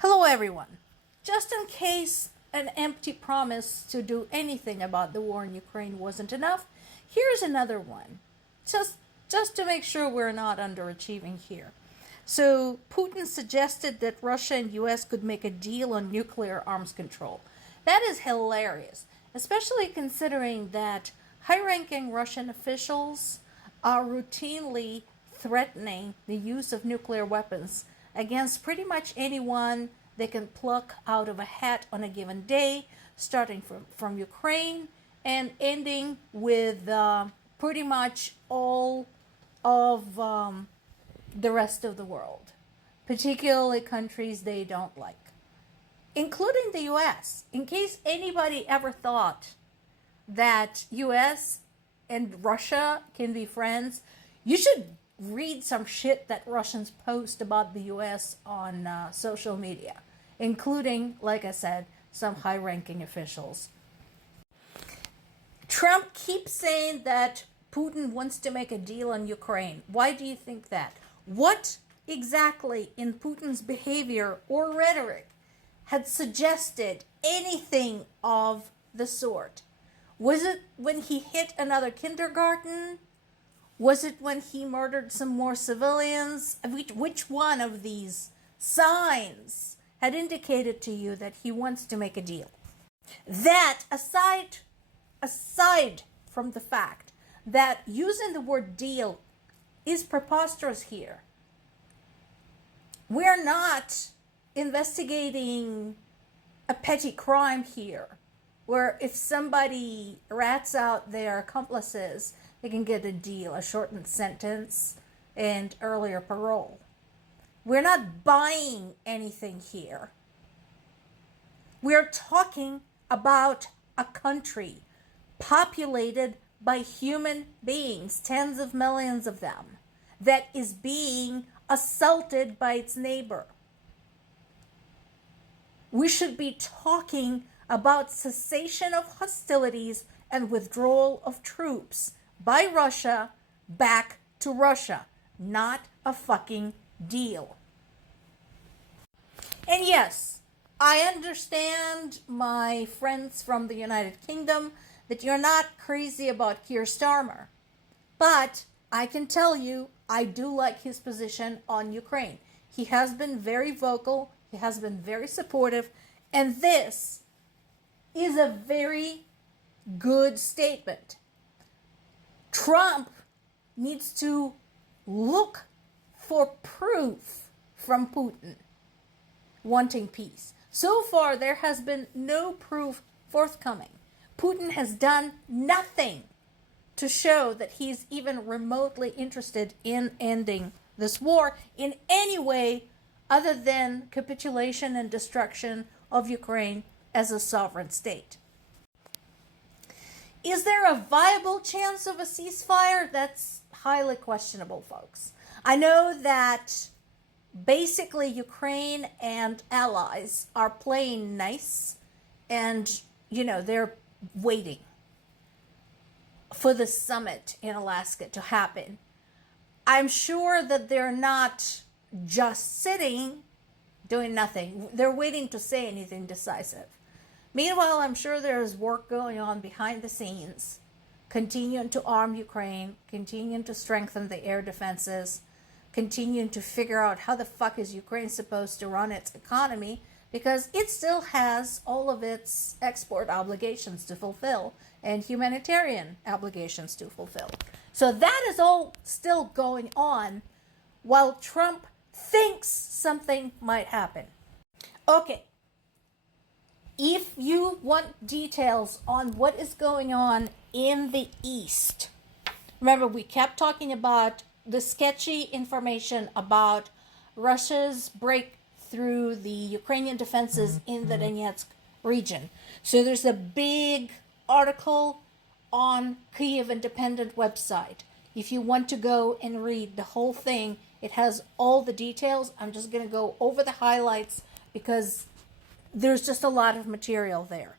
Hello everyone. Just in case an empty promise to do anything about the war in Ukraine wasn't enough, here's another one. Just to make sure we're not underachieving here. So Putin suggested that Russia and US could make a deal on nuclear arms control. That is hilarious, especially considering that high-ranking Russian officials are routinely threatening the use of nuclear weapons against pretty much anyone they can pluck out of a hat on a given day, starting from Ukraine and ending with pretty much all of the rest of the world, particularly countries they don't like, including the US. In case anybody ever thought that US and Russia can be friends, you should read some shit that Russians post about the US on social media, including, like I said, some high-ranking officials. Trump keeps saying that Putin wants to make a deal on Ukraine. Why do you think that? What exactly in Putin's behavior or rhetoric had suggested anything of the sort? Was it when he hit another kindergarten? Was it when he murdered some more civilians? Which one of these signs had indicated to you that he wants to make a deal? That aside from the fact that using the word deal is preposterous here. We're not investigating a petty crime here, where if somebody rats out their accomplices, they can get a deal, a shortened sentence, and earlier parole. We're not buying anything here. We're talking about a country populated by human beings, tens of millions of them, that is being assaulted by its neighbor. We should be talking about cessation of hostilities and withdrawal of troops by Russia back to Russia, not a fucking deal. And yes, I understand, my friends from the United Kingdom, that you're not crazy about Keir Starmer. But I can tell you, I do like his position on Ukraine. He has been very vocal, he has been very supportive, and this is a very good statement. Trump needs to look for proof from Putin wanting peace. So far, there has been no proof forthcoming. Putin has done nothing to show that he's even remotely interested in ending this war in any way other than capitulation and destruction of Ukraine as a sovereign state. Is there a viable chance of a ceasefire? That's highly questionable, folks. I know that basically Ukraine and allies are playing nice and, they're waiting for the summit in Alaska to happen. I'm sure that they're not just sitting, doing nothing. They're waiting to say anything decisive. Meanwhile, I'm sure there's work going on behind the scenes, continuing to arm Ukraine, continuing to strengthen the air defenses, continuing to figure out how the fuck is Ukraine supposed to run its economy, because it still has all of its export obligations to fulfill and humanitarian obligations to fulfill. So that is all still going on while Trump thinks something might happen. Okay. If you want details on what is going on in the East, remember we kept talking about the sketchy information about Russia's break through the Ukrainian defenses in the Donetsk region. So there's a big article on Kyiv Independent website. If you want to go and read the whole thing, it has all the details. I'm just going to go over the highlights because there's just a lot of material there.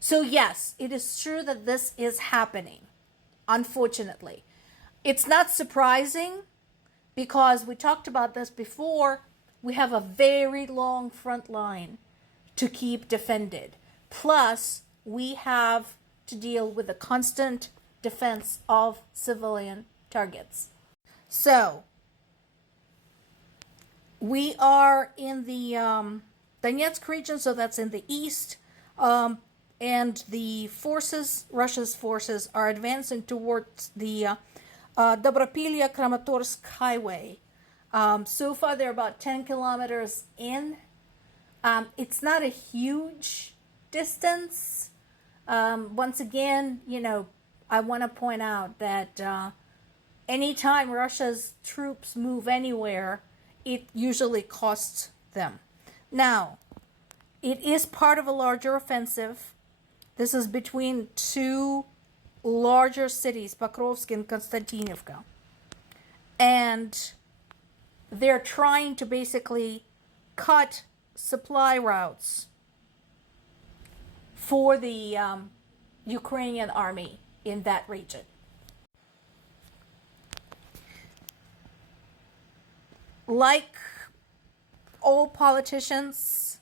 So yes, it is true that this is happening, unfortunately. It's not surprising because we talked about this before. we have a very long front line to keep defended. Plus, we have to deal with the constant defense of civilian targets. So, we are in the Donetsk region, so that's in the east, and the forces, Russia's forces, are advancing towards the Dobropilya-Kramatorsk highway. So far, they're about 10 kilometers in. It's not a huge distance. Once again, I want to point out that anytime Russia's troops move anywhere, it usually costs them. Now, it is part of a larger offensive. This is between two larger cities, Pokrovsk and Konstantinivka. And they're trying to basically cut supply routes for the Ukrainian army in that region. Like all politicians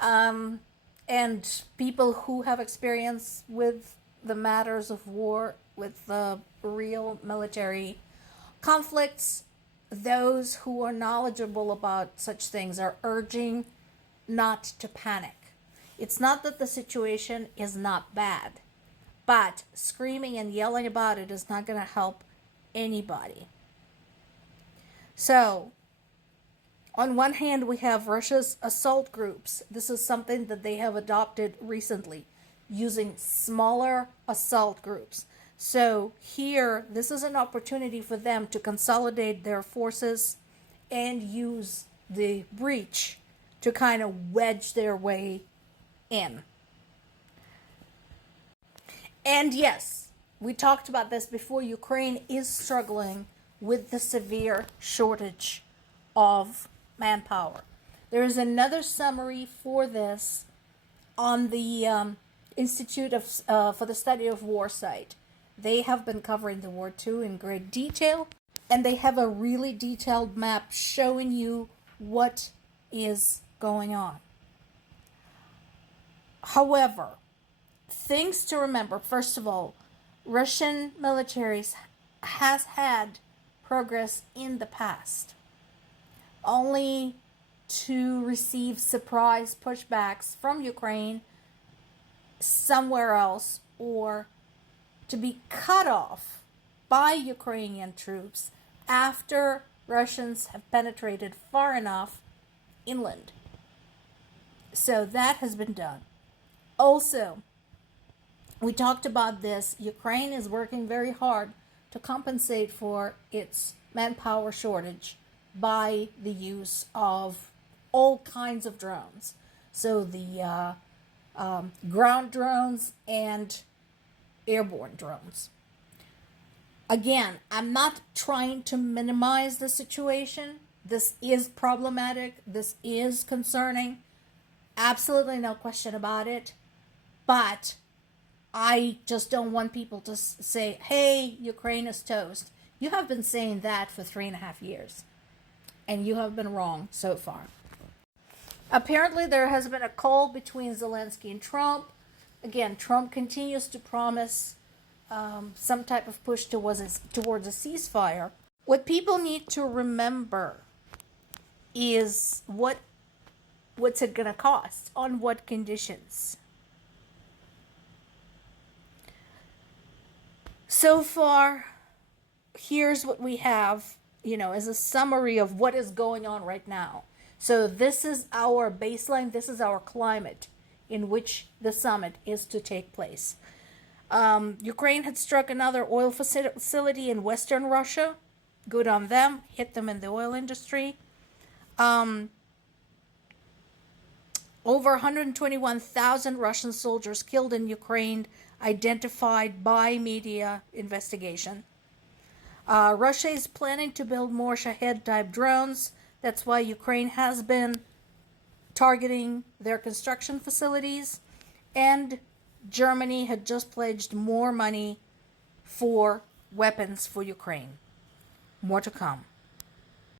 and people who have experience with the matters of war, with the real military conflicts, those who are knowledgeable about such things are urging not to panic. It's not that the situation is not bad, but screaming and yelling about it is not going to help anybody. So, on one hand, we have Russia's assault groups. This is something that they have adopted recently, using smaller assault groups. So here, this is an opportunity for them to consolidate their forces and use the breach to kind of wedge their way in. And yes, we talked about this before, Ukraine is struggling with the severe shortage of manpower. There is another summary for this on the Institute for the Study of War site. They have been covering the war too in great detail, and they have a really detailed map showing you what is going on. However, things to remember, first of all, Russian military has had progress in the past, only to receive surprise pushbacks from Ukraine somewhere else, or to be cut off by Ukrainian troops after Russians have penetrated far enough inland. So that has been done. Also, we talked about this. Ukraine is working very hard to compensate for its manpower shortage by the use of all kinds of drones. So the ground drones and airborne drones. Again, I'm not trying to minimize the situation. This is problematic. This is concerning. Absolutely no question about it. But I just don't want people to say, hey, Ukraine is toast. You have been saying that for 3.5 years. And you have been wrong so far. Apparently, there has been a call between Zelensky and Trump. Again, Trump continues to promise some type of push towards a ceasefire. What people need to remember is what's it going to cost? On what conditions? So far, here's what we have, as a summary of what is going on right now. So this is our baseline, this is our climate in which the summit is to take place. Ukraine had struck another oil facility in western Russia. Good on them, hit them in the oil industry. Over 121,000 Russian soldiers killed in Ukraine, identified by media investigation. Russia is planning to build more Shahed-type drones. That's why Ukraine has been targeting their construction facilities. And Germany had just pledged more money for weapons for Ukraine. More to come.